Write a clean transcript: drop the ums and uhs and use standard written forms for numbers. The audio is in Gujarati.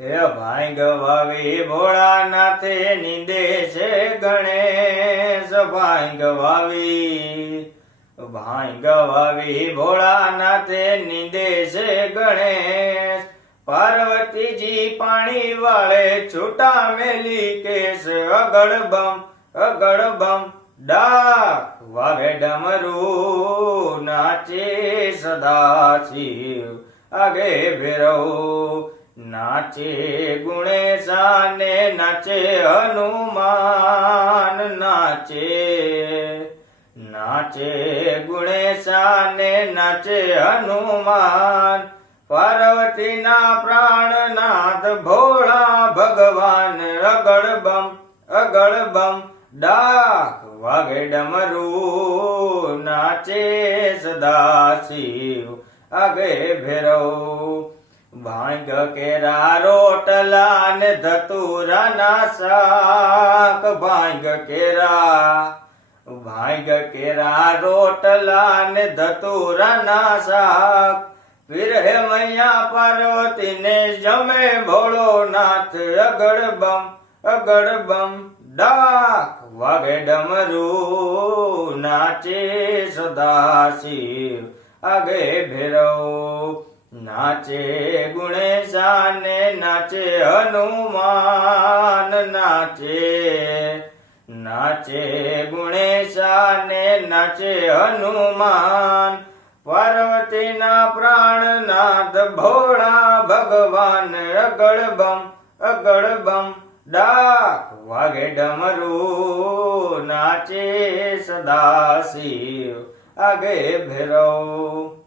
હે ભાઈ ગવાવી ભોળાનાથે નિંદે છે ગણેશ ભાઈ ગવાવી ભોળાનાથે નિંદે છે ગણેશ પાર્વતીજી પાણી વાળે છૂટા મેલી કેસ અગળ બમ ડાક વાગે ડમરું નાચે સદાશિવ આગે ભેરવ નાચે ગુણેશાને નાચે હનુમાન નાચે ગુણેશાને નાચે હનુમાન પાર્વતીના પ્રાણનાથ ભોળા ભગવાન અગળ બમ ડાક વાગે ડમરું નાચે સદાશિવ આગે ભેરવ ભાંગ કેરા રોટલા ને ધતુરાના શાક ભાંગ કેરા રોટલા ને ધતુરાના શાક વિરહે મૈયા પાર્વતી ને જમે ભોળો નાથ અગળ બમ ડાક વાગે ડમરું નાચે સદાશિવ આગે ભેરવ નાચે ગુણેશાને નાચે હનુમાન નાચે ગુણેશાને નાચે હનુમાન પાર્વતીના પ્રાણનાથ ભોળા ભગવાન અગળ બમ ડાક વાગે ડમરું નાચે સદાશિવ આગે ભેરવ